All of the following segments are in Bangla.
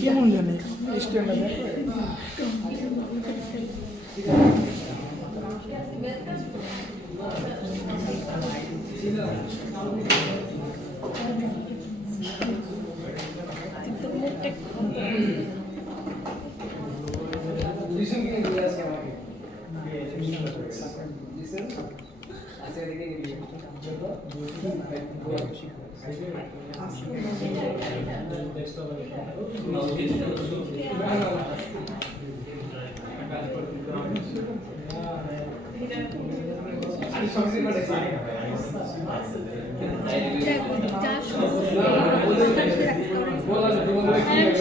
কেমন জানি স্ট্যান্ডটা দেখো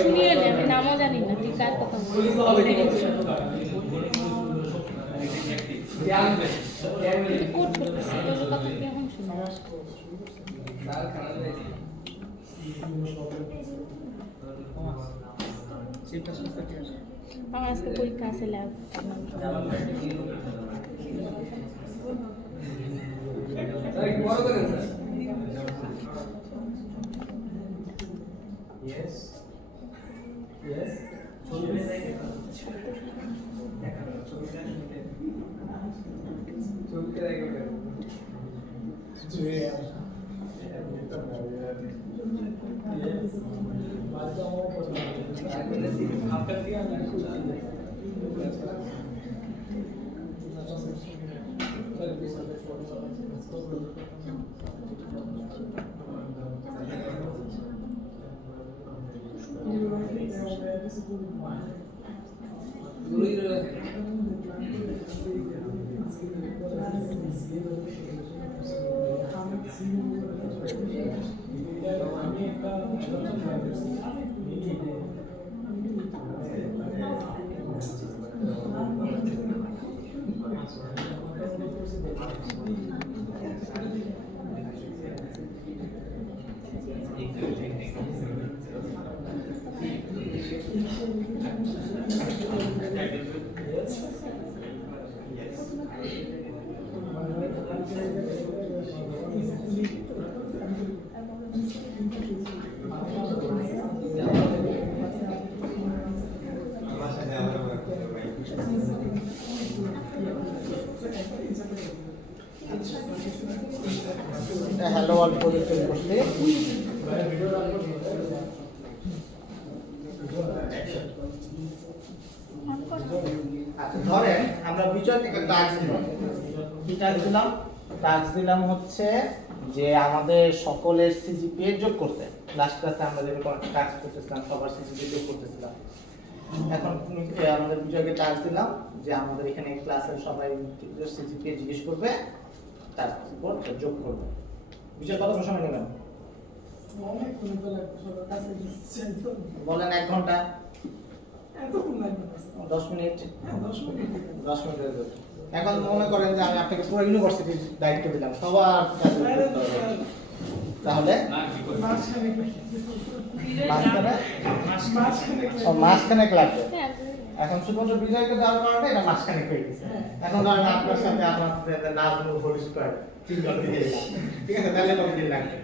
শুনিয়ে নে, আমি নামও জানি না তুই কার কথা আমার আজকে পরীক্ষা আছে lab Yes. Yes. Hello world প্রজেক্টের করতে ধরেন আমরা বিজয় থেকে টাস্ক দিলাম কি টাস্ক দিলাম হচ্ছে যে আমাদের সকলের সিজিপিএ যোগ করতে লাস্ট ক্লাসে আমরা যেরকম টাস্ক করতেছিলাম সবার সিজিপিএ যোগ করতেছিলাম এখন আমাদের বিজয়কে টাস্ক দিলাম যে আমাদের এখানে ক্লাসের সবাই সিজিপিএ জিজ্ঞেস করবে টাস্ক উপর যোগ করবে বিজয় কত সময় নেবেন বলেন 1 ঘন্টা 10 মিনিট 10 মিনিট এখন মনে করেন যে আমি আপনাকে পুরো ইউনিভার্সিটির দায়িত্ব দিলাম সবার তাহলে মাঝখানে লাগবে এখন শুধুমাত্র বিজয়কে দেওয়ার কারণে এটা মাঝখানে হয়ে গেছে এখন ধরেন আপনার সাথে আপনাদের নাজমুল হোল স্কয়ার 3 ঘন্টা দিয়ে দিলাম ঠিক আছে তাহলে কত দিন লাগবে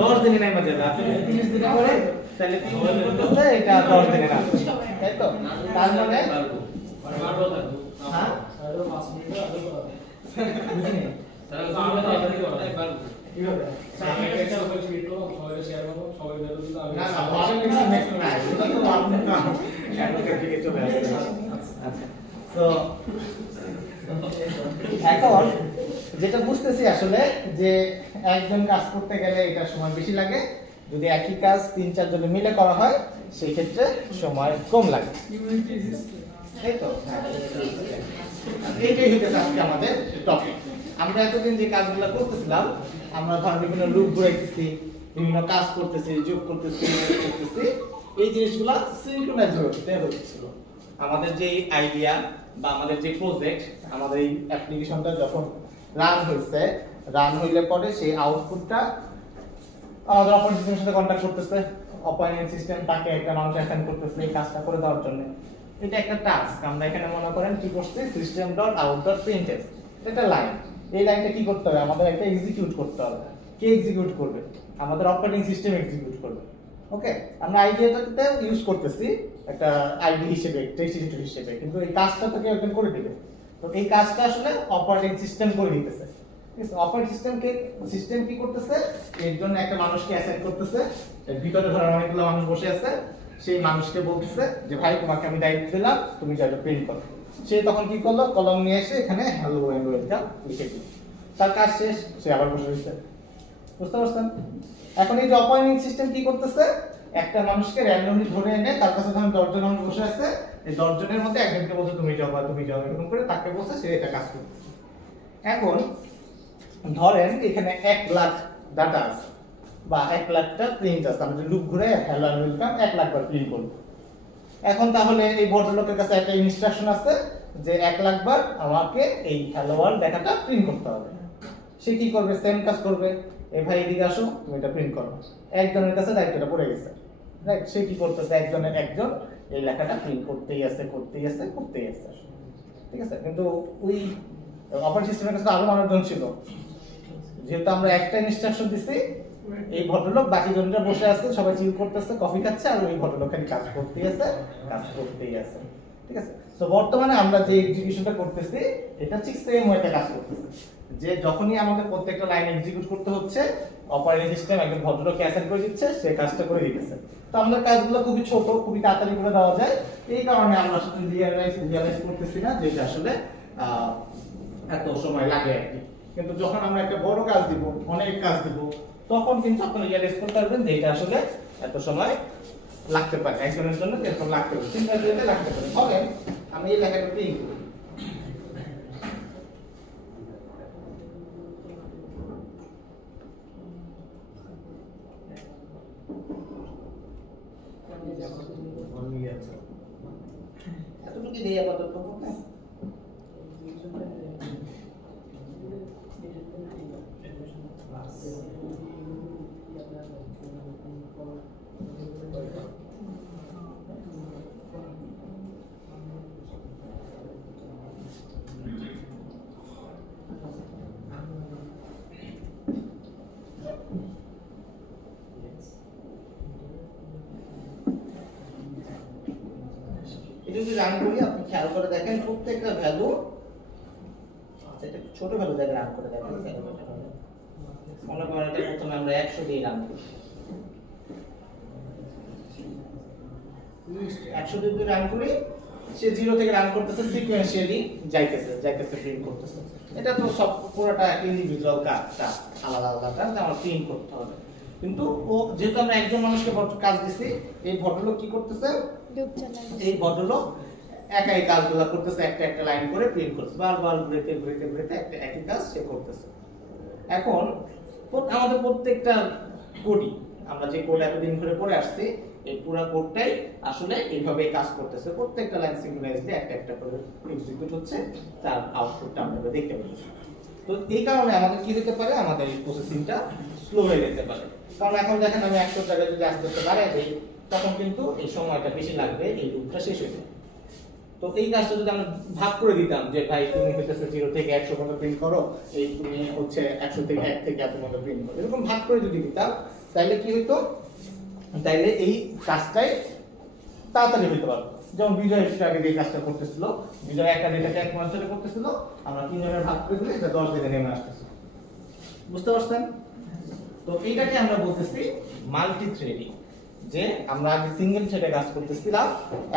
দশ দিনে নেমে যাবে আপনি 30 দিনে করে তাহলে 3 দিন করতেছে এটা 10 দিনে না তাই তো তার মানে হ্যাঁ 5 মিনিট বুঝিনি তাহলে আমরা তাড়াতাড়ি করব কিভাবে আমি একটা উপর ক্লিক করব সবাই শেয়ার করব সবাই বের করে দিলাম না না ওয়ান মিনিট নেক্সট না এটা তো আপনি তো অ্যাডভোকেট থেকে চলে আসছে আচ্ছা তো এখন যেটা বুঝতেছি আসলে যে একজন কাজ করতে গেলে এটা সময় বেশি লাগে যদি একই কাজ 3-4 জনে মিলে করা হয় সেই ক্ষেত্রে সময় কম লাগে তাই তো এইটাই হচ্ছে আজকে আমাদের টপিক আমরা এতদিন যে কাজগুলো করতেছিলাম আমরা ধর বিভিন্ন লুপ ঘুরাইতেছি বিভিন্ন কাজ করতেছি যোগ করতেছি এই জিনিসগুলো সিনক্রোনাইজ হচ্ছিল আমাদের যে আইডিয়া বা আমাদের যে প্রজেক্ট আমাদের এই অ্যাপ্লিকেশনটা যখন রান হইলে পরে সেই আউটপুটটা আমাদের অপারেটিং সিস্টেমের সাথে কন্টাক্ট করতেছে অপারেটিং সিস্টেম তাকে একটা মানুষ অ্যাসাইন করতেছে এই কাজটা করে দেওয়ার জন্য এটা একটা টাস্ক আমরা এখানে মনে করেন কি করছি system.out.println এটা লাইন এই লাইনটা কি করতে হবে আমাদের একটা এক্সিকিউট করতে হবে কে এক্সিকিউট করবে? আমাদের অপারেটিং সিস্টেম এক্সিকিউট করবে। ওকে, আমরা আইডিয়াটাতে ইউজ করতেছি একটা আইডি হিসেবে, টেক্সট এডিটর হিসেবে, কিন্তু এই কাজটা তো কেউ একজন করে দিবে। তো এই কাজটা আসলে অপারেটিং সিস্টেম করে দিতেছে। ঠিক আছে, অপারেটিং সিস্টেম কি করতেছে? এর জন্য একটা মানুষকে অ্যাসাইন করতেছে। এর ভিতরে ধরেন অনেকগুলো মানুষ বসে আছে, সেই মানুষকে বলতেছে যে ভাই তোমাকে আমি দায়িত্ব দিলাম, তুমি এটা প্রিন্ট করো। সে তখন কি করলো? কলম নিয়ে এসে এখানে হ্যালো এন্ড ওয়েলকাম লিখে দিল। তার কাজ শেষ, সে আবার বসে রয়েছে। বুঝতে পারছেন? এখন এই যে অপারেটিং সিস্টেম কি করতেছে? একটা মানুষকে র্যান্ডমলি ধরে এনে তার কাছে যখন 10 জন মানুষ বসে আছে, এই 10 জনের মধ্যে একজনকে বলছে তুমি যাও বা তুমি যাও, এরকম করে তাকে বলছে, সে এটা কাজ করবে। এখন ধরেন এখানে 1 লাখ ডাটা আছে বা 1 লাখটা প্রিন্ট আছে, আমরা লুপ ঘুরে হ্যালো এন্ড ওয়েলকাম 1 লাখ বার প্রিন্ট করব। এখন তাহলে এই ভদ্রলোকের কাছে একটা ইনস্ট্রাকশন আছে যে 1 লাখ বার আমাকে এই হ্যালো ওয়ার্ল্ড লেখাটা প্রিন্ট করতে হবে। সে কি করবে? সেম কাজ করবে। এ ভাই এদিকে আসো, তুমি এটা প্রিন্ট করো। একজনের কাছে দায়িত্বটা পড়ে গেছে, রাইট? সে কি করতেছে? একজনের একজন এই লেখাটা প্রিন্ট করতেই আছে। ঠিক আছে, কিন্তু ওই অপারেটিং সিস্টেমের কাছে আরো মানুষজন ছিল। যেহেতু আমরা একটা ইনস্ট্রাকশন দিছি, এই ভদ্রলোক বাকি জনরা বসে আছে, সবাই চিল করতেছে, কফি খাচ্ছে, আর ওই ভদ্রলোক খালি কাজ করতেই আছে। ঠিক আছে, তো বর্তমানে আমরা যে এক্সিকিউশনটা করতেছি, এটা ঠিক সেম ওয়েতে কাজ করতেছে। যে যখনই আমাদের প্রত্যেকটা লাইন এক্সিকিউট করতে হচ্ছে, অপারেটিং সিস্টেম একজন ভদ্রলোককে অ্যাসাইন করে দিচ্ছে, সে কাজটা করে দিতেছে। তো আমাদের কাজগুলো খুবই ছোট, খুবই তাড়াতাড়ি করে দেওয়া যায়। এই কারণে আমরা আসলে রিয়ালাইজ করতেছি না যে এটা আসলে এত সময় লাগে আর কি। কিন্তু যখন আমরা একটা বড় কাজ দিব, অনেক কাজ দিব, তখন কিন্তু আপনি রিয়ালাইজ করতে পারবেন যে এটা আসলে এত সময় লাগতে পারে, একজনের জন্য এরকম লাগতে পারে, চিন্তা করতে লাগতে পারে। ধরেন আমি এই লেখাটা প্রিন্ট করি, এতটুকু দিয়ে আপাতত হ্যাঁ। এটা যদি রান করি, আপনি খেয়াল করে দেখেন প্রত্যেকটা ভ্যালু, এটা ছোট ভ্যালু দিয়ে রান করে দেখেন। মনে করেন এটা প্রথমে আমরা 100 দিয়ে রান করি, 100 দিয়ে রান করি, সে 0 থেকে রান করতেছে, সিকোয়েন্সিয়ালি যাইতেছে প্রিন্ট করতেছে। এটা তো সব পুরোটা ইন্ডিভিজুয়াল কাজটা, আলাদা কাজ আমার প্রিন্ট করতে হবে। কিন্তু ও যেহেতু আমরা একজন মানুষকে কাজ দিছি, এই ভদ্রলোক কি করতেছে? এই ভদ্রলোক একাই কাজগুলো করতেছে, একটা লাইন করে প্রিন্ট করতেছে, বারবার ঘুরেতে একটা একই কাজ সে করতেছে। এখন আমাদের প্রত্যেকটা কোডই, আমরা যে কোড এতদিন ধরে পড়ে আসছি, এই পুরো কোডটাই আসলে এইভাবে কাজ করতেছে। প্রত্যেকটা লাইন সিঙ্ক্রোনাইজলি একটা করে এক্সিকিউট হচ্ছে, তার আউটপুটটা আমরা দেখতে পাচ্ছি। তো এই কারণে আমাদের কি হতে পারে? আমাদের এই প্রসেসিংটা স্লো হয়ে যেতে পারে। কারণ এখন দেখেন আমি 100 জায়গায় যদি আস্তে আস্তে বাড়াই দেই, তখন কিন্তু এই সময়টা বেশি লাগবে, এই লুপটা শেষ হয়ে যাবে। তো এই কাজটা যদি আমরা ভাগ করে দিতাম যে ভাই তুমি হচ্ছে 0 থেকে 100 পর্যন্ত প্রিন্ট করো, এই তুমি হচ্ছে 100 থেকে 1 থেকে এত পর্যন্ত প্রিন্ট করো, এরকম ভাগ করে যদি দিতাম, তাহলে কি হতো? তাইলে এই কাজটাই তাড়াতাড়ি হইতে পারতো। যেমন বিজয় একটু আগে যে কাজটা করতেছিল, বিজয় একা যেটাকে 1 মাস ধরে করতেছিল, আমরা 3 জনের ভাগ করে দিলে এটা 10 দিনে নেমে আসতেছে। বুঝতে পারছেন? তো এইটাকে আমরা বলতেছি মাল্টি থ্রেডিং। যে আমরা আগে সিঙ্গেল থ্রেডে কাজ করতেছিলাম,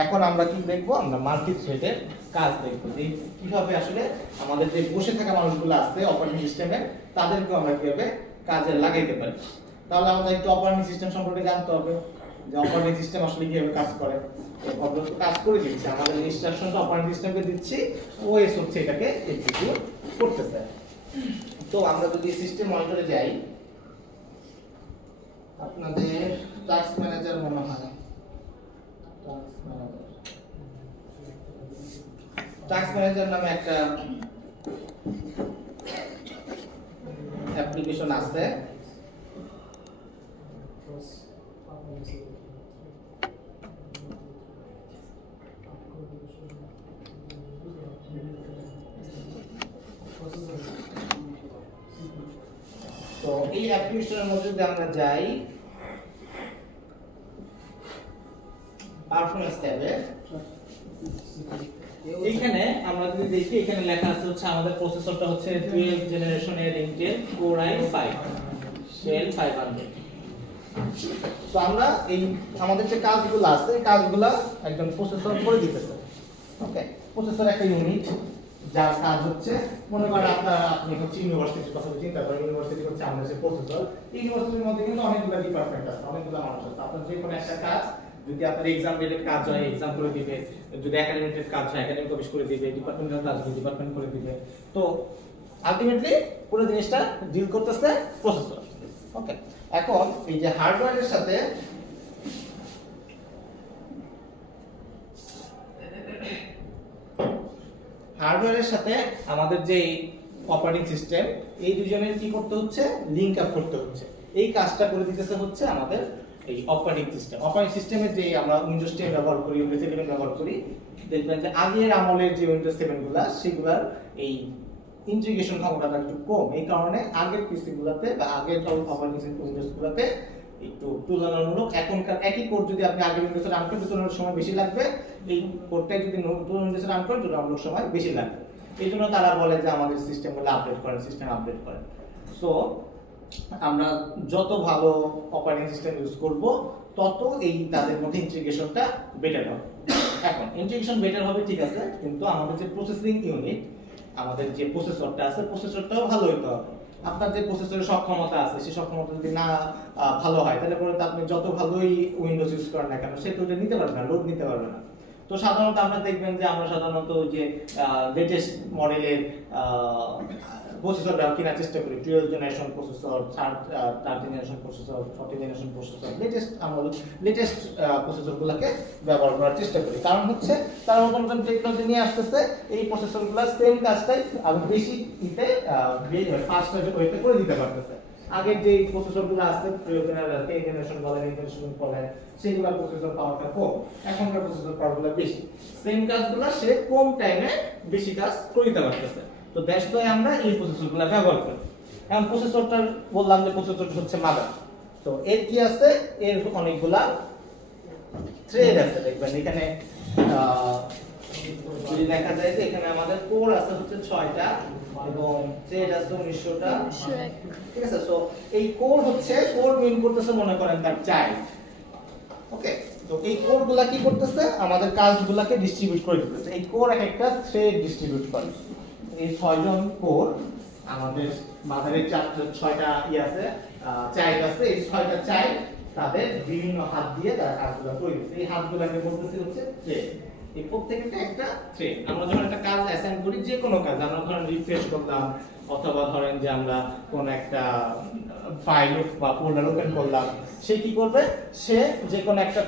এখন আমরা কি দেখবো? আমরা মাল্টি থ্রেডের কাজ দেখবো, যে কিভাবে আসলে আমাদের যে বসে থাকা মানুষগুলো আছে অপারেটিং সিস্টেমে, তাদেরকেও আমরা কিভাবে কাজে লাগাইতে পারি। তাহলে আমাদের একটু অপারেটিং সিস্টেম সম্পর্কে জানতে হবে, যে অপারেটিং সিস্টেম আসলে কিভাবে কাজ করে। অবশ্য কাজ করে দিচ্ছে, আমাদের ইনস্ট্রাকশনটা অপারেটিং সিস্টেমকে দিচ্ছি, ওএস হচ্ছে এটাকে এক্সিকিউট করতেছে। তো আমরা যদি সিস্টেম মনিটরে যাই, আপনাদের টাস্ক ম্যানেজার মনে হয়, টাস্ক ম্যানেজার নামে একটা অ্যাপ্লিকেশন আছে। তো এই অ্যাপ্লিকেশনের মধ্যে যদি আমরা যাই পারফরম্যান্স ট্যাবে, এইখানে আমরা যদি দেখি এখানে লেখা আছে হচ্ছে আমাদের প্রসেসরটা হচ্ছে 12th জেনারেশনের Intel Core i5 Shell 500। তো আমরা এই আমাদের যে কাজগুলো আছে এই কাজগুলো একদম প্রসেসর করে দিতেছে। ওকে, প্রসেসর একটা ইউনিট যার কাজ হচ্ছে, মনে করেন আপনি হচ্ছে ইউনিভার্সিটির কথা চিন্তা করেন, ইউনিভার্সিটি হচ্ছে আমাদের যে প্রসেসর, ইউনিভার্সিটির মধ্যে কিন্তু অনেকগুলো ডিপার্টমেন্ট আছে, অনেকগুলো মানুষ আছে। আপনার যে কোনো একটা কাজ যদি আপনার এক্সাম রিলেটেড কাজ হয় এক্সাম করে দিবে, যদি একাডেমিক কাজ হয় একাডেমিক অফিস করে দিবে, ডিপার্টমেন্টাল কাজ হয় ডিপার্টমেন্ট করে দিবে। তো আলটিমেটলি পুরো জিনিসটা ডিল করতেছে প্রসেসর। ওকে, এখন এই যে হার্ডওয়্যারের সাথে আমাদের যে অপারেটিং সিস্টেম, এই দুজনের কি করতে হচ্ছে, লিংক আপ করতে হচ্ছে। এই কাজটা করে দিতেছে হচ্ছে আমাদের এই অপারেটিং সিস্টেম। অপারেটিং সিস্টেমের যে আমরা উইন্ডোজ 10 ব্যবহার করি, উইন্ডোজ 11 ব্যবহার করি, দেখবেন যে আগের আমলের যে উইন্ডোজ 7 গুলা সেগুলার এই ইন্টিগ্রেশন ক্ষমতাটা একটু কম। এই কারণে আগের পিসি গুলাতে বা আগের অপারেটিং সিস্টেম উইন্ডোজ গুলাতে একটু তুলনামূলক এখনকার একই কোড যদি আপনি আগের উইন্ডোজে রান করেন তুলনামূলক সময় বেশি লাগবে, এই কোডটাই যদি নতুন উইন্ডোজে রান করেন তুলনামূলক সময় বেশি লাগবে। এই জন্য তারা বলে যে আমাদের সিস্টেমগুলো আপডেট করেন, সিস্টেম আপডেট করেন। সো আমরা যত ভালো অপারেটিং সিস্টেম ইউজ করব তত এই তাদের মধ্যে ইন্টিগ্রেশনটা বেটার হবে। এখন ইন্টিগ্রেশন বেটার হবে ঠিক আছে, কিন্তু আমাদের যে প্রসেসিং ইউনিট, আমাদের যে প্রসেসরটা আছে প্রসেসরটাও ভালো হতে হবে। আপনার যে প্রসেসরের সক্ষমতা আছে সেই সক্ষমতা যদি না ভালো হয় তাহলে পরে তো আপনি যত ভালোই উইন্ডোজ ইউজ করেন না কেন সে তো নিতে পারবে না, লোড নিতে পারবে না। তো সাধারণত আমরা দেখবেন যে আমরা সাধারণত যে লেটেস্ট মডেলের প্রসেসর কেনার চেষ্টা করি, 12 generation processor, 13 generation processor, 14 generation processor, আমরা লেটেস্ট প্রসেসরগুলোকে ব্যবহার করার চেষ্টা করি। কারণ হচ্ছে তারা নতুন নতুন টেকনোলজি নিয়ে আসতেছে, এই প্রসেসরগুলো সেম কাজটাই আরো বেশি ফাস্ট ওয়েতে করে দিতে পারতেছে। আগের যে প্রসেসরগুলো আছে 12 জেনারেশন বলেন, জেনারেশন বলেন, সেগুলোর প্রসেসর পাওয়ারটা কম, এখনকার প্রসেসর পাওয়ারগুলো বেশি। সেম কাজগুলো সে কম টাইমে বেশি কাজ করে দিতে পারতেছে। তো দ্যাটস ওয়াই আমরা এই প্রসেসরগুলো ব্যবহার করি। এখন প্রসেসরটা বললাম যে প্রসেসরটা হচ্ছে মাদার। তো এর কি আছে, এর অনেকগুলা থ্রেড আছে। দেখবেন এখানে যদি দেখা যায় যে এখানে আমাদের কোর আছে হচ্ছে 6টা এবং থ্রেড আছে 19টা। ঠিক আছে, সো এই কোর হচ্ছে, কোর মিন করতেছে মনে করেন তার চাইল্ড। ওকে, তো এই কোরগুলা কি করতেছে, আমাদের কাজগুলোকে ডিস্ট্রিবিউট করে দিতেছে। এই কোর একটা থ্রেড ডিস্ট্রিবিউট করে। এই 6জন কোর আমাদের মাদারের 6টা আছে, চাইল্ড আছে। এই 6টা চাইল্ড তাদের বিভিন্ন হাত দিয়ে তারা কাজগুলো করে দিচ্ছে। এই হাতগুলোকে বলতেছে হচ্ছে থ্রেড। এই প্রত্যেকটা একটা থ্রেড। আমরা যখন একটা কাজ অ্যাসাইন করি, যে কোনো কাজ, আমরা ধরেন রিফ্রেশ করলাম অথবা ধরেন যে আমরা কোন একটা ফাইল বা ফোল্ডার ওপেন করলাম, সে কি করবে, সে যে কোনো একটা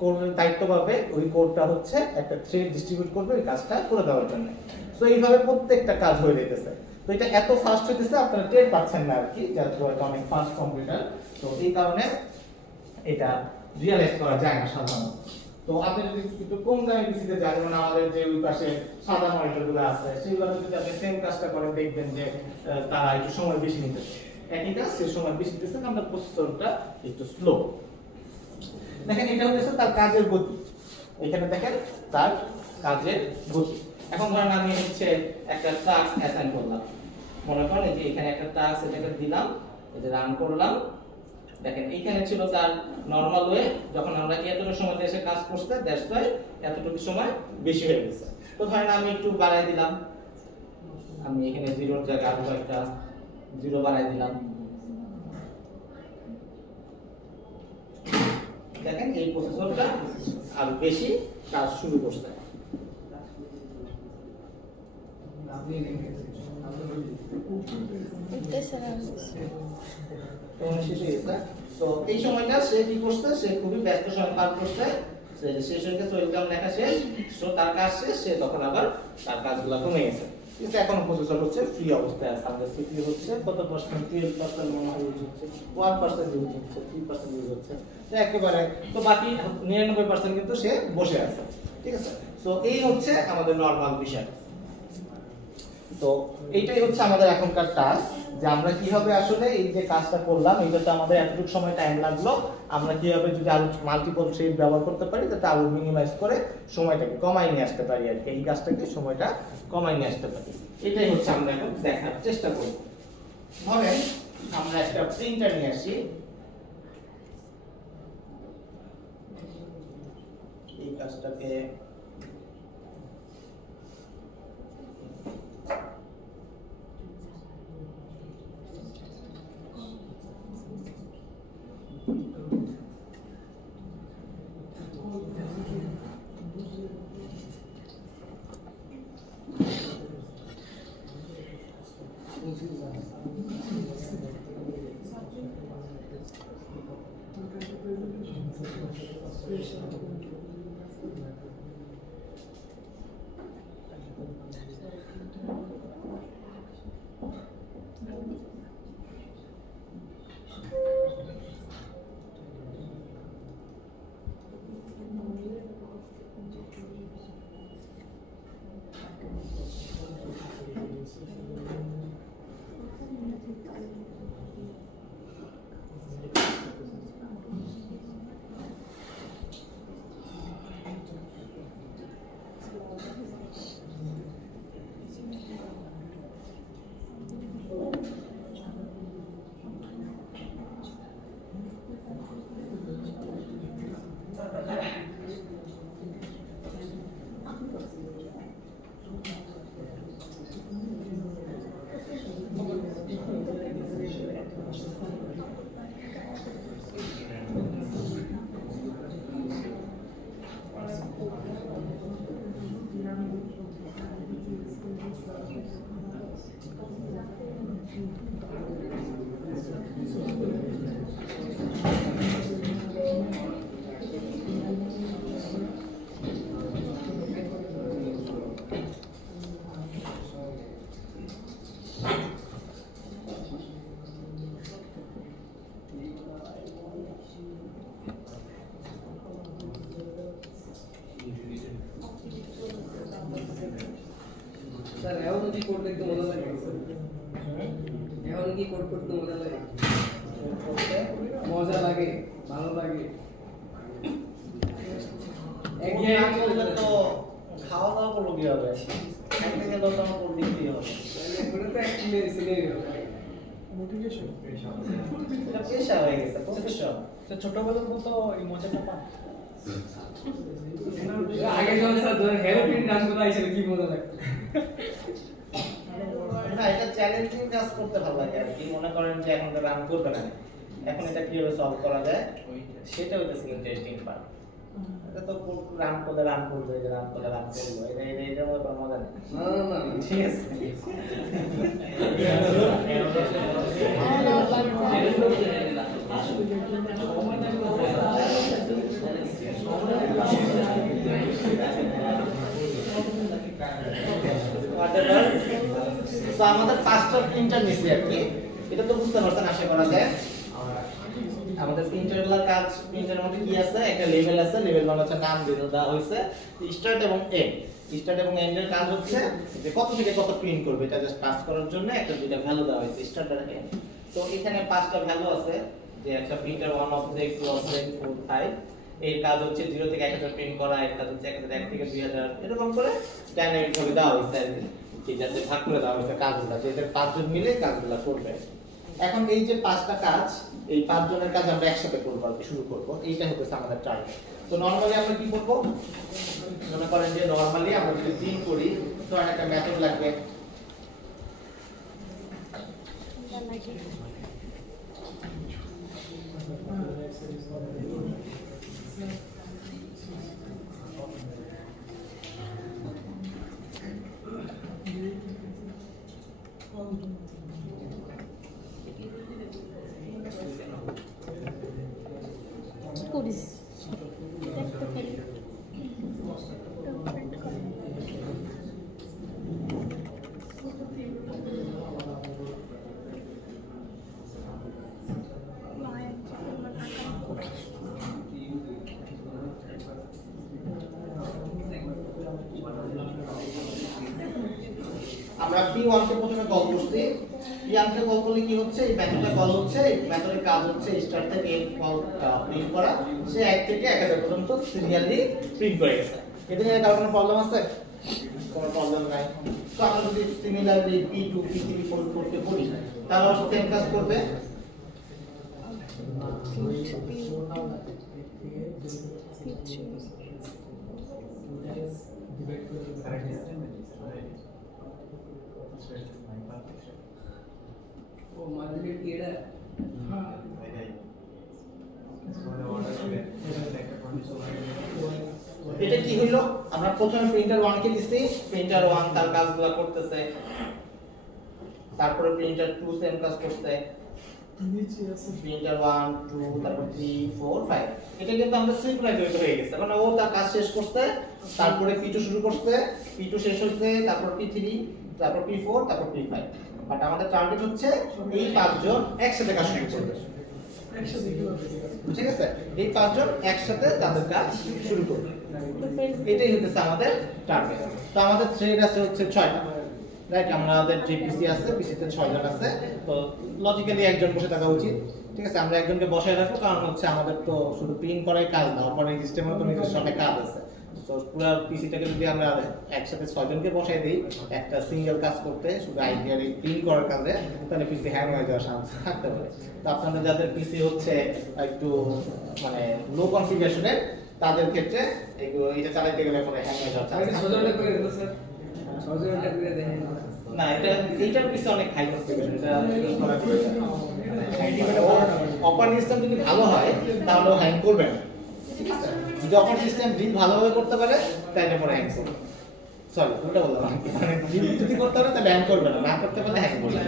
কোডের দায়িত্ব পাবে, ওই কোডটা হচ্ছে একটা থ্রেড ডিস্ট্রিবিউট করবে ওই কাজটা করে দেওয়ার জন্য। তো এইভাবে প্রত্যেকটা কাজ হয়ে যেতেছে। তো এটা এত ফাস্ট হইতেছে আপনারা টের পাচ্ছেন না আর কি, যার এটা অনেক ফাস্ট কম্পিউটার। তো এই কারণে এটা রিয়ালাইজ করা যায় না সাধারণত। তো আপনি যদি একটু কম দামি পিসিতে যান, যেমন আমাদের যে ওই পাশে সাদা মনিটরগুলো আছে, সেগুলো যদি আপনি সেম কাজটা করেন দেখবেন যে তারা একটু সময় বেশি নিতেছে। একই কাজ সে সময় বেশি নিতেছে, কারণ তার প্রসেসরটা একটু স্লো। দেখেন এটা হচ্ছে তার কাজের গতি। এখানে দেখেন তার কাজের গতি। এখন ধরেন আমি হচ্ছে একটা টাস্ক অ্যাসাইন করলাম, মনে করেন যে এখানে একটা টাস্ক এটাকে দিলাম, এটা রান করলাম। দেখেন এইখানে ছিল তার নরমাল ওয়ে, যখন আমরা এতটুকু সময় দেশে কাজ করতে দ্যাটস ওয়াই এতটুকু সময় বেশি হয়ে গেছে। তো ধরেন আমি একটু বাড়াই দিলাম, আমি এখানে 0 জায়গায় আরো একটা 0 বাড়াই দিলাম। দেখেন এই প্রসেসরটা আরো বেশি কাজ শুরু করছে। তো এই সময়টা সে কি করছে, সে খুবই ব্যস্ত সময় পার করছে, শেষ হয়ে গেছে, ওয়েলকাম লেখা শেষ, সো তার কাজ শেষ, সে তখন আবার তার কাজগুলো কমে গেছে। কিন্তু এখনো প্রসেসর হচ্ছে ফ্রি অবস্থায় আছে। আমাদের সিপিইউ হচ্ছে কত পার্সেন্ট, 12% মনে হয় ইউজ হচ্ছে, 1% ইউজ হচ্ছে, 3% ইউজ হচ্ছে, তো একেবারে তো বাকি 99% কিন্তু সে বসে আছে। ঠিক আছে, সো এই হচ্ছে আমাদের নরমাল বিষয়। তো এইটাই হচ্ছে আমাদের এখনকার টাস্ক, যে আমরা কিভাবে আসলে এই যে কাজটা করলাম এটাতে আমাদের এতটুকু সময় টাইম লাগলো, আমরা কিভাবে যদি আরো মাল্টিপল শেড ব্যবহার করতে পারি যাতে আরো মিনিমাইজ করে সময়টাকে কমায় নিয়ে আসতে পারি আর কি, এই কাজটাকে সময়টা কমায় নিয়ে আসতে পারি। এটাই হচ্ছে আমরা এখন দেখার চেষ্টা করব। ধরেন আমরা একটা প্রিন্টার নিয়ে আসি, এই কাজটাকে স্যার এখন কি কোড লিখতে মজা লাগে? এখন কি কোড করতে মজা লাগে? মজা লাগে, ভালো লাগে। তো খাওয়া দাওয়া করবো কি হবে? একদিকে তো আমার কোড লিখতেই হবে। এটা তো এক সিনারিও। মোটিভেশন এটা পেশা হয়ে গেছে, প্রফেশন। তো ছোটবেলার মতো এই মজাটা পান। আগে যখন স্যার ধরেন হেরোপিন ডান্সগুলো আইছিল কি মজা লাগতো। না, এটা চ্যালেঞ্জিং কাজ করতে ভালো লাগে আর কি। মনে করেন যে এখন তো রান করবে না, এখন এটা কিভাবে সলভ করা যায় সেটা হচ্ছে ইন্টারেস্টিং পার্ট। এটা তো রান করলে রান করবে, যে রান করলে রান করবে, এটা মধ্যে কোনো মজা নেই। না ঠিক আছে। তো আমাদের পাঁচটা প্রিন্টার নিচ্ছি আর কি, এটা তো বুঝতে পারছেন আশা করা যায়। আমাদের প্রিন্টারের কাজ, প্রিন্টারের মধ্যে কি আছে, একটা লেভেল আছে, লেভেল মানে হচ্ছে নাম দিয়ে দেওয়া হয়েছে স্টার্ট এবং এন্ড। স্টার্ট এবং এন্ড এর কাজ হচ্ছে যে কত থেকে কত প্রিন্ট করবে, এটা জাস্ট পাস করার জন্য একটা দুইটা ভ্যালু দেওয়া হয়েছে স্টার্ট আর এন্ড। তো এখানে পাঁচটা ভ্যালু আছে, যে একটা প্রিন্টার 1 অবজেক্ট 2 অবজেক্ট 4 5, এর কাজ হচ্ছে 0 থেকে 1000 প্রিন্ট করা, এর কাজ হচ্ছে 1001 থেকে 2000, এরকম করে ডাইনামিক ভাবে দেওয়া হয়েছে আর কি, যাতে ভাগ করে দেওয়া হয়েছে কাজগুলো, যে এদের পাঁচজন মিলে কাজগুলো করবে। এখন এই যে পাঁচটা কাজ, এই পাঁচজনের কাজ আমরা একসাথে করব আর কি, শুরু করব। এইটা হচ্ছে আমাদের টার্গেট। তো নরমালি আমরা কি করব, মনে করেন যে নরমালি আমরা যদি প্রিন্ট করি, তো একটা মেথড লাগবে। করিস দেখতে পারি আমরা P1 কে প্রথমে কল করছি, পিয়ানকে কল করলে কি হচ্ছে, এই মেথডটা কল হচ্ছে, এই মেথডের কাজ হচ্ছে স্টার্ট থেকে কল প্রিন্ট করা, সে 1 থেকে 1000 পর্যন্ত সিরিয়ালি প্রিন্ট করে গেছে। এটা নিয়ে কারো কোনো প্রবলেম আছে? কোনো প্রবলেম নাই। তো আমরা যদি সিমিলারলি P2 P3 P4 কে করি তাহলে ওর সেম কাজ করবে। ও মাঝে কি এটা এটা কি হইলো, আমরা প্রথমে প্রিন্টার 1 কে দিছি, প্রিন্টার 1 তার কাজগুলো করতেছে, তারপরে প্রিন্টার 2 সেম কাজ করতে, নিচে আছে প্রিন্টার 1 2 তারপর 3 4 5। এটা কিন্তু আমরা সিনক্রোনাইজ হয়ে গেছে, মানে ও তার কাজ শেষ করতে, তারপরে P2 শুরু করতে, P2 শেষ হইছে, তারপর P3, তারপর P4, তারপর P5। বাট আমাদের টার্গেট হচ্ছে এই পাঁচজন একসাথে কাজ শুরু করবে, একসাথে কিভাবে ঠিক আছে? এই পাঁচজন একসাথে তাদের কাজ শুরু করবে, এটাই হচ্ছে আমাদের টার্গেট। তো আমাদের থ্রেড আছে হচ্ছে 6টা, রাইট? আমাদের যে পিসি আছে, পিসিতে 6 জন আছে, তো লজিক্যালি একজন বসে থাকা উচিত, ঠিক আছে? আমরা একজনকে বসায় রাখবো, কারণ হচ্ছে আমাদের তো শুধু প্রিন্ট করাই কাজ না, অপারেটিং সিস্টেমের তো নিজস্ব একটা কাজ আছে। তো পুরো পিসিটাকে যদি আমরা একসাথে 6 জনকে বসাই দেই একটা সিঙ্গেল কাজ করতে, শুধু আইডিয়ার এই প্রিন্ট করার কাজে, তাহলে পিসি হ্যাং হয়ে যাওয়ার চান্স থাকতে পারে। তো আপনাদের যাদের পিসি হচ্ছে একটু মানে লো কনফিগারেশনের, তাদের ক্ষেত্রে এটা চালাতে গেলে পরে হ্যাং হয়ে যাওয়ার চান্স আমি থাকে। 6 জনটা করে দেব স্যার, 6 জনটা করে দেন না, এইটার পিছনে অনেক হাই কনফিগারেশন, এটা করা অপারেটিং সিস্টেম যদি ভালো হয় তাহলে হ্যাং করবে না, ঠিক আছে? যদি অপারেটিং সিস্টেম বিল ভালোভাবে করতে পারে তাহলে পরে হ্যাং করবে। সরি, ওটা বললাম, মানে বিল যদি করতে পারে তাহলে হ্যাং করবে না, না করতে পারলে হ্যাং করবে।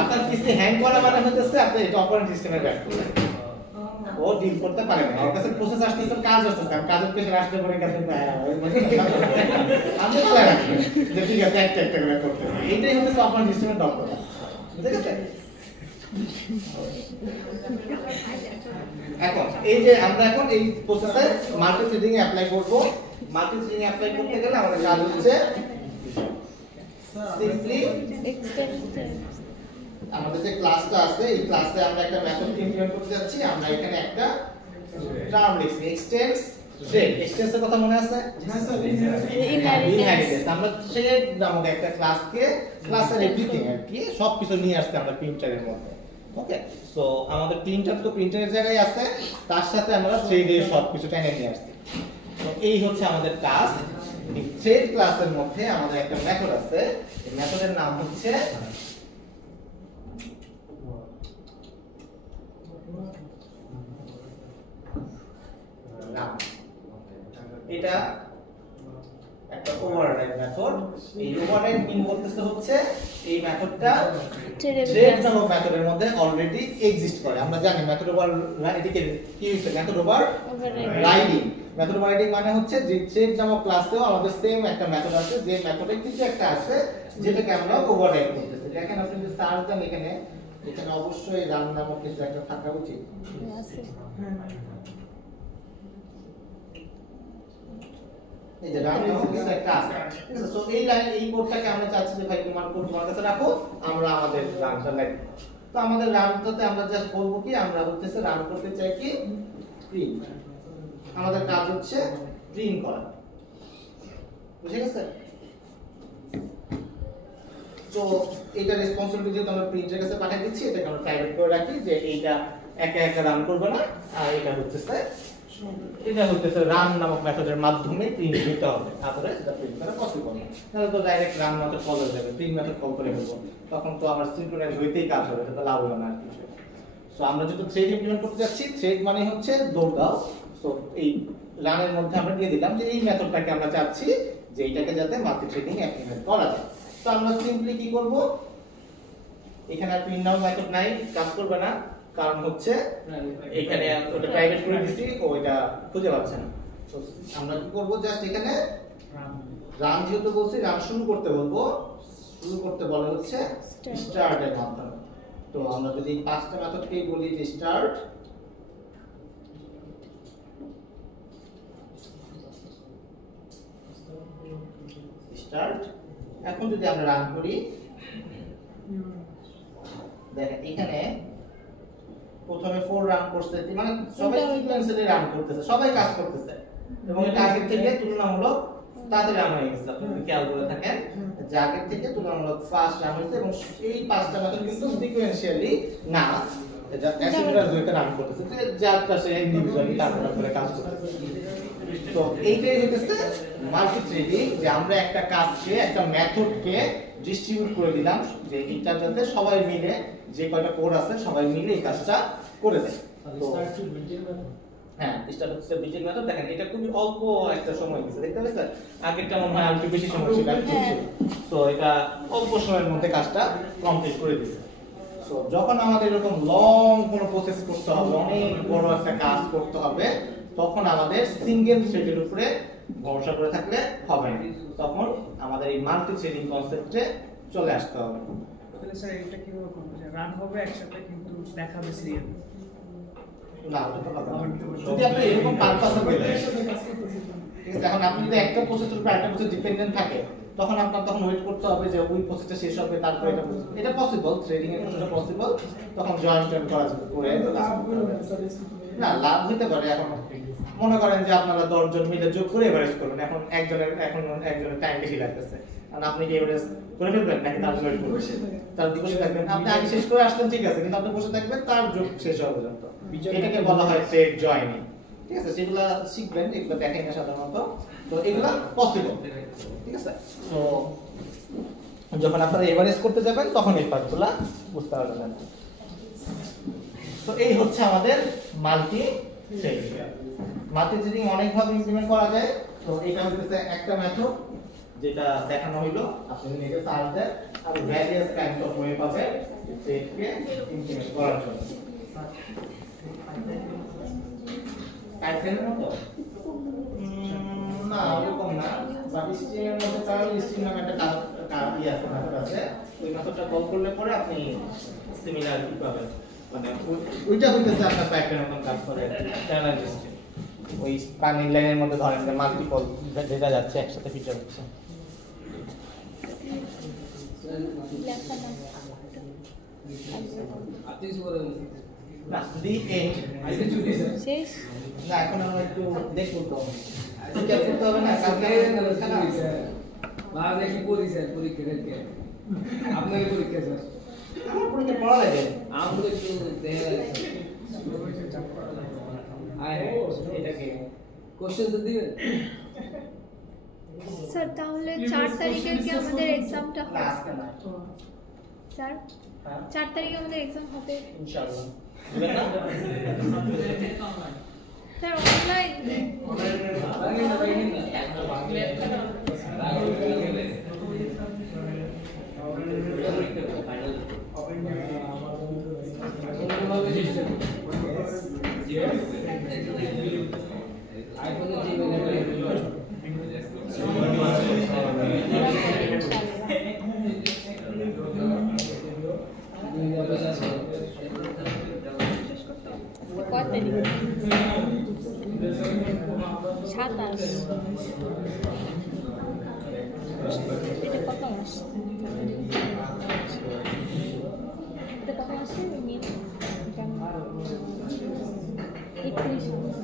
আপনার পিসি হ্যাং করা মানে হচ্ছে আপনি এটা অপারেটিং সিস্টেমের ব্যাক করবেন, ও ডিল করতে পারে না, ওর কাছে প্রসেস আসতেছে, কাজ আসতেছে, আর কাজের প্রেশার আসতে পরে কাছে আমি তো রাখি যে ঠিক আছে একটা একটা করে করতে, এইটাই হচ্ছে অপারেটিং সিস্টেমের দক্ষতা, বুঝতে গেছেন? এখন এই যে আমরা এখন এই প্রসেসে মাল্টি থ্রেডিং এ অ্যাপ্লাই করব। মাল্টি থ্রেডিং এ অ্যাপ্লাই করতে গেলে আমাদের কাজ হচ্ছে সিম্পলি আমাদের যে ক্লাসটা আছে, এই ক্লাসে আমরা একটা মেথড ইমপ্লিমেন্ট করতে যাচ্ছি। আমরা এখানে একটা টার্ম লিখছি, এক্সটেন্স থ্রেড। এক্সটেন্সের কথা মনে আছে? ইনহেরিটেন্স। আমরা থ্রেড নামক একটা ক্লাসের এভরিথিং আর কি সব কিছু নিয়ে আসতে আমরা প্রিন্টারের মধ্যে। ওকে, সো আমাদের প্রিন্টার তো প্রিন্টারের জায়গায় আছে, তার সাথে আমরা থ্রেডের সব কিছু টেনে নিয়ে আসছি। তো এই হচ্ছে আমাদের কাজ। এই থ্রেড ক্লাসের মধ্যে আমাদের একটা মেথড আছে, এই মেথডের নাম হচ্ছে এটা একটা ওভাররাইড মেথড। এই ওভাররাইড মিন বলতেছে হচ্ছে এই মেথডটা থ্রেড নামক মেথডের মধ্যে অলরেডি এক্সিস্ট করে। আমরা জানি মেথড ওভাররাইড এটিকে কি হচ্ছে, মেথড ওভাররাইডিং। মেথড ওভাররাইডিং মানে হচ্ছে যে থ্রেড নামক ক্লাসেও আমাদের সেম একটা মেথড আছে, যে মেথডে কিছু একটা আছে যেটাকে আমরা ওভাররাইড করতেছি। দেখেন আপনি যদি সার্চ দেন এখানে অবশ্যই রান নামক কিছু একটা থাকা উচিত। এই যে রান নামক কিছু একটা আছে, ঠিক আছে? সো এই লাইন, এই কোডটাকে আমরা চাচ্ছি যে ভাই তোমার কোড তোমার কাছে রাখো, আমরা আমাদের রানটা লিখব। তো আমাদের রানটাতে আমরা জাস্ট বলবো কি, আমরা হচ্ছে রান করতে চাই কি প্রিন্ট। আমাদের কাজ হচ্ছে প্রিন্ট করা, বুঝে গেছে? তো এটা রেসপন্সিবিলিটি যেহেতু আমরা প্রিন্টের কাছে পাঠিয়ে দিচ্ছি, এটাকে আমরা প্রাইভেট করে রাখি যে এইটা একা একা রান করবে না, আর এটা হচ্ছে রান নামক মেথডের মাধ্যমে প্রিন্ট দিতে হবে, তারপরে সেটা প্রিন্ট করা পসিবল না। তাহলে তো ডাইরেক্ট রান মেথড কল হয়ে যাবে, প্রিন্ট মেথড কল করে ফেলবো, তখন তো আমার সিনক্রোনাইজ হইতেই কাজ হবে, সেটা লাভ হবে না আর কিছু। সো আমরা যেহেতু থ্রেড ইমপ্লিমেন্ট করতে যাচ্ছি, থ্রেড মানে হচ্ছে দৌড় দাও। সো এই রানের মধ্যে আমরা দিয়ে দিলাম যে এই মেথডটাকে আমরা চাচ্ছি যে এইটাকে যাতে মাল্টি থ্রেডিং ইমপ্লিমেন্ট করা যায়। তো আমরা সিম্পলি কি করব, এখানে আর প্রিন্ট নাও মেথড নাই, কাজ করবে না, কারণ হচ্ছে এখানে ওটা প্রাইভেট করে দিছি, ওইটা খুঁজে পাচ্ছে না। তো আমরা কি করব, জাস্ট এখানে রান যেহেতু বলছি, রান শুরু করতে বলবো, শুরু করতে বলে হচ্ছে স্টার্ট এর মাধ্যমে। তো আমরা যদি পাঁচটা মেথডকেই বলি যে স্টার্ট, এখন যদি আমরা রান করি দেখেন এখানে প্রথমে 4 রান করছে, মানে সবাই সিকোয়েন্সে রান করতেছে, সবাই কাজ করতেছে এবং এটা আগের থেকে তুলনামূলক তাড়াতাড়ি রান হয়ে গেছে। আপনি যদি খেয়াল করে থাকেন যে আগের থেকে তুলনামূলক ফাস্ট রান হয়েছে এবং এই পাঁচটা মেথড কিন্তু সিকোয়েন্সিয়ালি না, এটা অ্যাসিমিলার ওয়েতে রান করতেছে, যে যার কাছে ইন্ডিভিজুয়ালি তারপরে করে কাজ করতেছে। তো এইটাই হচ্ছে মাল্টি থ্রেডিং, যে আমরা একটা কাজকে একটা মেথডকে ডিস্ট্রিবিউট করে দিলাম, যে এটা যাতে সবাই মিলে, যে কয়টা কোড আছে সবাই মিলে এই কাজটা করে দেয়। তো হ্যাঁ, স্টার্ট হচ্ছে বিল্ডিং মেথড। দেখেন এটা খুবই অল্প একটা সময় দিচ্ছে, দেখতে পাচ্ছেন? আগেরটা মনে হয় আরেকটু বেশি সময় ছিল, তো এটা অল্প সময়ের মধ্যে কাজটা কমপ্লিট করে দিচ্ছে। সো যখন আমাদের এরকম লং কোনো প্রসেস করতে হবে, অনেক বড় একটা কাজ করতে হবে, তখন আমাদের সিঙ্গেল থ্রেডের উপরে ভরসা করে থাকলে হবে না, তখন আমাদের এই মাল্টি থ্রেডিং কনসেপ্টে চলে আসতে হবে। তাহলে স্যার এটা কিভাবে করব? যে রান হবে একসাথে কিন্তু দেখাবে সিরিয়াল না, ওটা তো হবে না। যদি আপনি এরকম পারপাসে পেলে, ঠিক আছে, এখন আপনি যদি একটা প্রসেসের উপর আরেকটা প্রসেস ডিপেন্ডেন্ট থাকে, তখন আপনার তখন ওয়েট করতে হবে যে ওই প্রসেসটা শেষ হবে তারপর এটা পসিবল, থ্রেডিং এর ক্ষেত্রে পসিবল, তখন জয়েন্ট করা যেতে করে না লাভ হতে পারে। এখন মনে করেন যে আপনারা 10 জন মিলে যোগ করে এভারেজ করবেন, এখন একজনের টাইম বেশি লাগতেছে, কারণ আপনি কি এভারেজ করে ফেলবেন নাকি তার ওয়েট করবেন? তার বসে থাকবেন, আপনি আগে শেষ করে আসলেন ঠিক আছে, কিন্তু আপনি বসে থাকবেন তার যোগ শেষ হওয়া পর্যন্ত, এটাকে বলা হয় থ্রেড জয়েনিং। ঠিক আছে, সেগুলা শিখবেন, এগুলো দেখেন না সাধারণত, তো এগুলা পসিবল। ঠিক আছে, তো যখন আপনারা এভারেজ করতে যাবেন তখন এই পার্টগুলা বুঝতে পারবেন। তো এই হচ্ছে আমাদের মাল্টি থ্রেডিং। মাল্টি থ্রেডিং অনেক ভাবে ইমপ্লিমেন্ট করা যায়। তো এটা হচ্ছে একটা মেথড যেটা দেখানো হলো, আপনি নিজে সার্চ দেন আর ভ্যারিয়াস কাইন্ডস অফ ওয়ে পাবে থ্রেডকে ইমপ্লিমেন্ট করার জন্য। টাইপের মতো না, ওরকম না, বাট স্ট্রিং এর মধ্যে প্যারাল স্ট্রিং নামে একটা মেথড আছে, ওই মেথডটা কল করলে পরে আপনি সিমিলার কি পাবেন, মানে ওইটা হইতেছে আপনার প্যাকের মতন কাজ করে প্যারাল স্ট্রিং। ওই পানির লাইনের মধ্যে ধরেন যে মাল্টিপল ডেটা যাচ্ছে একসাথে ফিচার হচ্ছে। না দি এন্ড শেষ না, এখন আমরা একটু দেখব তো এটা করতে হবে না, কালকে বাবা কি পরীক্ষা দেখে আপনাকে পরীক্ষা স্যার আমার পরীক্ষা পড়া লাগে, আমরা একটু দেখা আয় এটা কি কোশ্চেন তো দিবেন স্যার, তাহলে 4 তারিখে কি আমাদের এক্সামটা না হবে? আজকে না, স্যার হ্যাঁ 4 তারিখে আমাদের এক্সাম হবে ইনশাআল্লাহ দিবেন না? স্যার অনলাইন কত তারিখ? 27। এটা কত মাস? এটা কত মাসে? 31 মাস।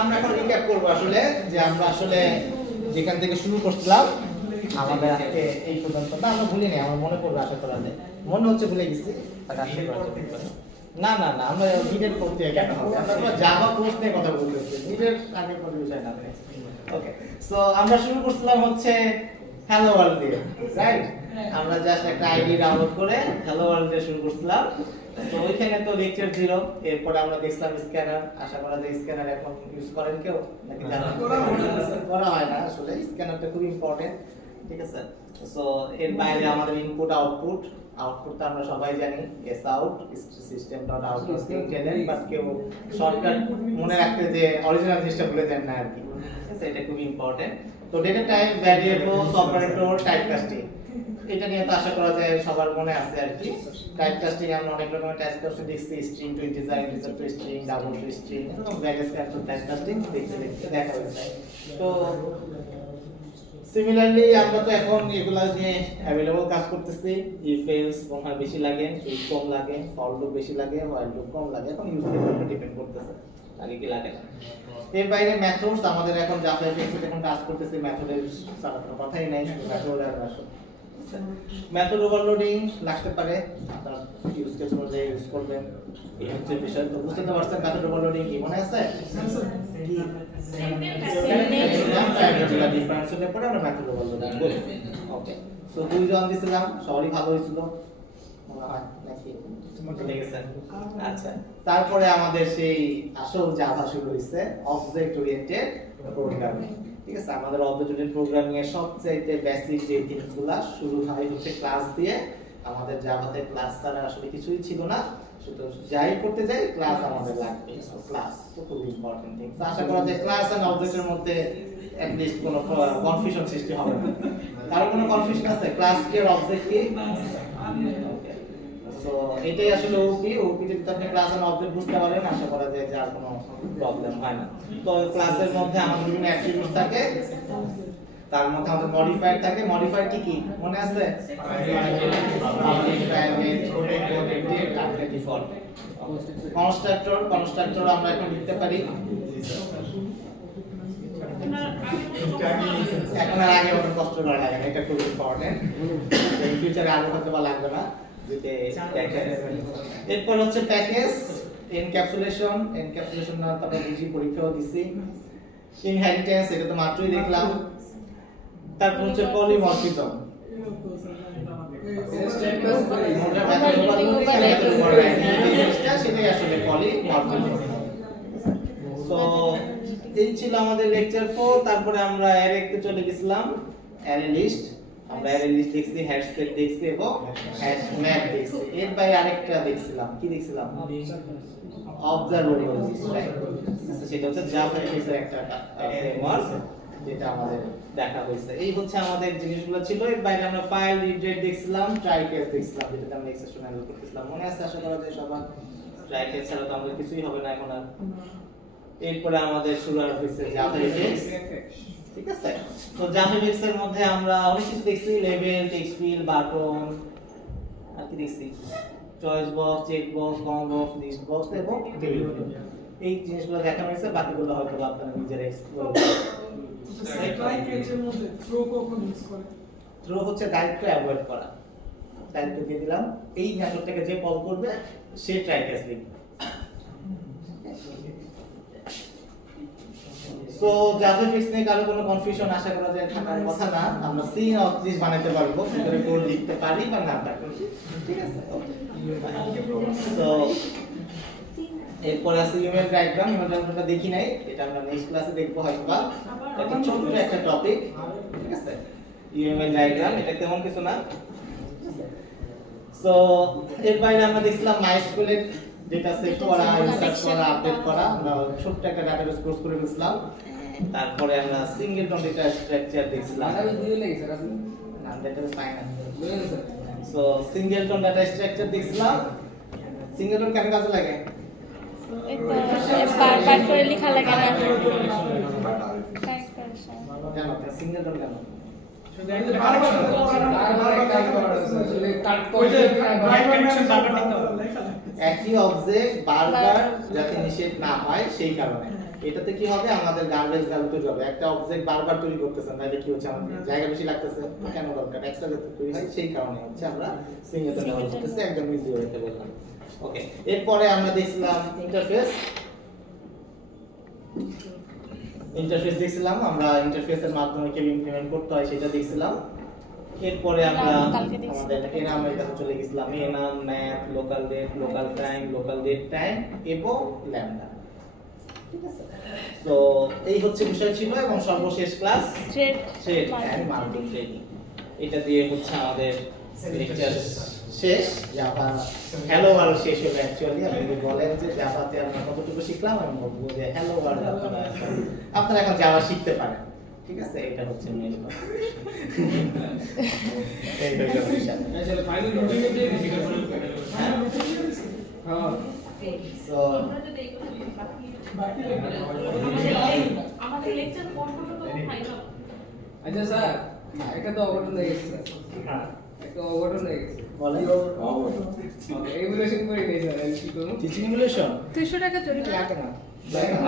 আমরা এখন রিক্যাপ করব আসলে যে আমরা আসলে যেখান থেকে শুরু করছিলাম আমাদের আজকে এই পর্যন্ত না, আমরা ভুলি নাই, আমার মনে পড়বে আশা করা যায়, মনে হচ্ছে ভুলে গেছি, আর আশা করা যায় না না না, আমরা নিডের প্রক্রিয়া কেন হবে, আমরা জাভা কোর্স নিয়ে কথা বলতেছি, নিডের আগে কোনো বিষয় না। ওকে, সো আমরা শুরু করছিলাম হচ্ছে হ্যালো ওয়ার্ল্ড দিয়ে, রাইট? আমরা জাস্ট একটা আইডি ডাউনলোড করে হ্যালো ওয়ার্ল্ড দিয়ে শুরু করছিলাম। তো ওইখানে তো লেকচার ছিল, এরপরে আমরা দেখলাম স্ক্যানার। আশা করা যায় স্ক্যানার এখন ইউজ করেন কেউ নাকি জানেন? করা হয় না, আসলে স্ক্যানারটা খুব ইম্পর্টেন্ট, ঠিক আছে। সো এর বাইরে আমাদের ইনপুট আউটপুট তো আমরা সবাই জানি, S out system dot output জানেন, বাট কেউ শর্টকাট মনে রাখতে যে অরিজিনাল জিনিসটা ভুলে যান না আর কি, ঠিক আছে। এটা খুব ইম্পর্টেন্ট। তো data type, variable, operator, type casting, এটা নিয়ে তো আশা করা যায় সবার মনে আছে আর কি। টাইপ কাস্টিং আমরা অনেক রকমের টাইপ কাস্টিং দেখছি, string to integer, integer to string, double to string, এরকম various types of type casting দেখতে দেখা হয়েছে। তো সিমিলারলি আমরা তো এখন এগুলা নিয়ে अवेलेबल কাজ করতেছি। ইফ এলস কোন হয় বেশি লাগে, সুইচ কম লাগে, ফর লুপ বেশি লাগে, হোয়াইল লুপ কম লাগে, এখন ইউজ এর উপর ডিপেন্ড করতেছে আগে কি লাগে। এর বাইরে মেথডস আমাদের এখন জাভা এক্সে এখন কাজ করতেছে, মেথডের সাথে কোনো কথাই নাই, শুধু মেথড আর আসল। মেথড ওভারলোডিং লাগতে পারে, আপনারা ইউজ কেস অনুযায়ী ইউজ করবেন, এই হচ্ছে বিষয়। তো বুঝতে পারছেন মেথড ওভারলোডিং কি মনে আছে? কি ডিফারেন্স হলে পরে আমরা মেথড ওভারলোডিং বলি। ওকে, সো দুইজন দিছিলাম, সবারই ভালো হয়েছিল মনে হয় নাকি? লেগেছে? আচ্ছা, তারপরে আমাদের সেই আসল জাভা শুরু হইছে, অবজেক্ট ওরিয়েন্টেড প্রোগ্রামিং, ঠিক আছে। আমাদের অবজেক্ট ওরিয়েন্টেড প্রোগ্রামিং এর সবচেয়ে বেসিক যে জিনিসগুলো শুরু হয় হচ্ছে ক্লাস দিয়ে। আমাদের জাভাতে ক্লাস ছাড়া আসলে কিছুই ছিল না, শুধু যাই করতে যাই ক্লাস আমাদের লাগবে। ক্লাস তো খুব ইম্পর্টেন্ট থিং। তো আশা করা যায় ক্লাস এন্ড অবজেক্টের মধ্যে at least কোনো কনফিউশন সৃষ্টি হবে না। কারো কোনো কনফিউশন আছে ক্লাস কি আর অবজেক্ট কি? ওকে, সো এটাই আসলে ওপি যদি আপনি ক্লাস এন্ড অবজেক্ট বুঝতে পারেন, আশা করা যায় যে আর কোনো প্রবলেম হয় না। তো ক্লাসের মধ্যে আমাদের বিভিন্ন অ্যাট্রিবিউট থাকে, তার মধ্যে আমাদের মডিফায়ার থাকে। মডিফায়ার কি মনে আছে? কনস্ট্রাক্টর আমরা এখন লিখতে পারি, এখন আর আগে অনেক কষ্ট করা লাগে না, এটা খুব ইম্পর্টেন্ট। এই ফিউচারে আরো হয়তো বা লাগবে না যেতে দেখেন। এরপর হচ্ছে প্যাকেজ, এনক্যাপসুলেশন না তো আমরা বুঝি, পরীক্ষাও দিছি। ইনহেরিটেন্স, এটা তো মাত্রই দেখলাম। তারপর হচ্ছে পলিমরফিজম, সেটাই আসলে পলিমরফিজম। তো এই ছিল আমাদের লেকচার 4। তারপরে আমরা অ্যারেতে চলে গেছিলাম, অ্যারে লিস্ট। আমরা অ্যারে লিস্ট দেখছি, হ্যাশ সেট দেখছি এবং হ্যাশ ম্যাপ দেখছি। এর বাইরে আরেকটা দেখছিলাম, কি দেখছিলাম? Observable list, right? সেটা হচ্ছে জাভা এর একটা ফ্রেমওয়ার্ক যেটা আমাদের দেখা হয়েছে। এই হচ্ছে আমাদের জিনিসগুলো ছিল। এর বাইরে আমরা ফাইল রিড রেট দেখছিলাম, ট্রাই কেস দেখছিলাম, যেটা আমরা এক্সেপশন হ্যান্ডেল করতেছিলাম। মনে আছে আশা করা যায় সবার? ট্রাই কেস ছাড়া তো আমাদের কিছুই হবে না এখন আর। এরপরে আমাদের শুরু হয়েছে জাভা এফএক্স, ঠিক আছে। তো জাভা এফএক্স এর মধ্যে আমরা অনেক কিছু দেখছি, লেবেল, টেক্সট ফিল্ড, বাটন, আর কি দেখছি, চয়েস বক্স, চেক বক্স, কম বক্স, লিস্ট বক্স এবং টেবিল। এই জিনিসগুলো দেখানো হয়েছে, বাকিগুলো হয়তো আপনারা নিজেরা এক্সপ্লোর করবেন। থ্রো হচ্ছে দায়িত্ব অ্যাভয়েড করা, দায়িত্ব দিয়ে দিলাম এই মেথডটাকে যে কল করবে সে ট্রাই ক্যাচ লিখবে। সো জাভা ফিক্স নিয়ে কারো কোনো কনফিউশন আশা করা যায় থাকার কথা না। আমরা সি অবজেক্ট বানাতে পারবো, ভিতরে কোড লিখতে পারি বা না পারি, ঠিক আছে। সো এরপর আছে ইউএমএল ডায়াগ্রাম। ইউএমএল ডায়াগ্রামটা দেখি নাই, এটা আমরা নেক্সট ক্লাসে দেখবো হয়তোবা। এটা ছোট একটা টপিক, ঠিক আছে। ইউএমএল ডায়াগ্রাম এটা তেমন কিছু না। সো এর বাইরে আমরা দেখলাম মাইস্কুলের ডেটা সেট করা, ইনসার্ট করা, আপডেট করা। আমরা ছোট একটা ডাটাবেস ক্রস করে ফেললাম। তারপরে আমরা সিঙ্গেলটন ডেটা স্ট্রাকচার দেখছিলাম। না ডেটাবেস পাই না। সো সিঙ্গেলটন ডেটা স্ট্রাকচার দেখছিলাম। সিঙ্গেলটন কেন কাজে লাগে? পার করে লেখা লাগে না, কেন সিঙ্গেলটন কেন? শুধু একটা একই অবজেক্ট বারবার যাতে নিষেধ না হয় সেই কারণে। এটাতে কি হবে, আমাদের গার্বেজ ভ্যালু তৈরি হবে। একটা অবজেক্ট বারবার তৈরি করতেছেন, তাহলে কি হচ্ছে, আমাদের জায়গা বেশি লাগতেছে, কেন দরকার এক্সট্রা যাতে তৈরি হয় সেই কারণে হচ্ছে আমরা সিঙ্গেলটন ব্যবহার করতেছি। একদম ইজি হতে বললাম। ওকে, এরপরে আমরা দেখছিলাম ইন্টারফেস। ইন্টারফেস দেখছিলাম আমরা, ইন্টারফেসের মাধ্যমে কিভাবে ইমপ্লিমেন্ট করতে হয় সেটা দেখছিলাম। এরপরে আমরা কালকে দেখছি। আমাদের এনামের কাছে চলে গেছিলাম। Enum, math, local date, local time, local date time এবং ল্যামডা। ঠিক আছে, তো এই হচ্ছে বিষয় ছিল এবং সর্বশেষ class thread thread and multithreading. এটা দিয়ে হচ্ছে আমাদের লেকচার শেষ। জাভা হ্যালো ওয়ার্ল্ড শেষ হলো অ্যাকচুয়ালি। আপনি যদি বলেন যে জাভাতে আমরা কতটুকু শিখলাম, আমি বলবো যে হ্যালো ওয়ার্ল্ড আপনারা এখন জাভা শিখতে পারেন। ঠিক আছে, এটা হচ্ছে মেইন কথা। এই হলো বিষয়। আসলে ফাইনাল রুটিনে দিয়ে দিছি হ্যাঁ সো আমাদের লেকচার কোন কোন ফাইনাল আচ্ছা স্যার একটা তো অঘটন হয়ে গেছে স্যার হ্যাঁ, একটা অঘটন হয়ে গেছে বলেন এভুলেশন করে নেই স্যার আমি কি করব টিচিং ইমুলেশন 200 টাকা জরিমানা লাগে না।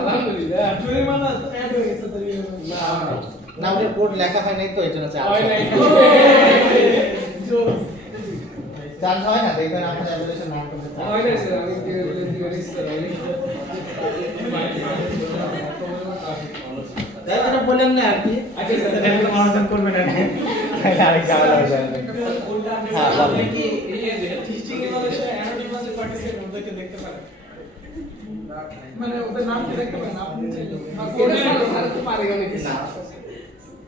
আলহামদুলিল্লাহ জরিমানা অ্যাড হয়ে গেছে তো না না, ওদের কোড লেখা হয় নাই তো এই জন্য চাপ হয় নাই চান্স হয় না, দেখবেন আপনার এভুলেশন না করতে চান। হয় না স্যার আমি কি করি স্যার আমি তাই এটা বলেন না আর কি। আচ্ছা স্যার এটা মনোযোগ করবেন না, তাহলে আরেক ঝামেলা হয়ে যাবে। হ্যাঁ, বলেন। আপনি কি এই টিচিং এর মধ্যে অ্যানোনিমাসে পার্টিসিপেট ওদেরকে দেখতে পারেন মানে ওদের নাম কি দেখতে পারেন আপনি কোডে স্যার তো পারে অনেক কিছু না,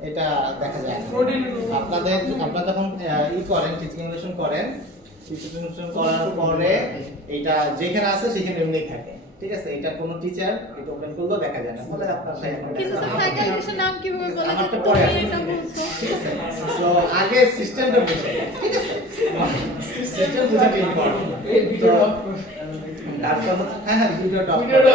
এটা দেখা যায় না। আপনারা যখন ই করেন, টিচিং ইমুলেশন করেন, টিচিং ইমুলেশন করার পরে এটা যেখানে আছে সেখানে এমনি থাকে। ঠিক আছে, এটা কোনো টিচার এটা ওপেন করলেও দেখা যায় না। ফলে আপনার সাথে এখন কিন্তু স্যার ফ্যাকাল্টির নাম কিভাবে বলে আমারটা তুমি পরে এটা বলছো? ঠিক আছে, তো আগে সিস্টেমটা বুঝে। ঠিক আছে, সিস্টেম বুঝা ইম্পর্টেন্ট। এই ভিডিওটা তারপর হচ্ছে হ্যাঁ ভিডিওটা ভিডিওটা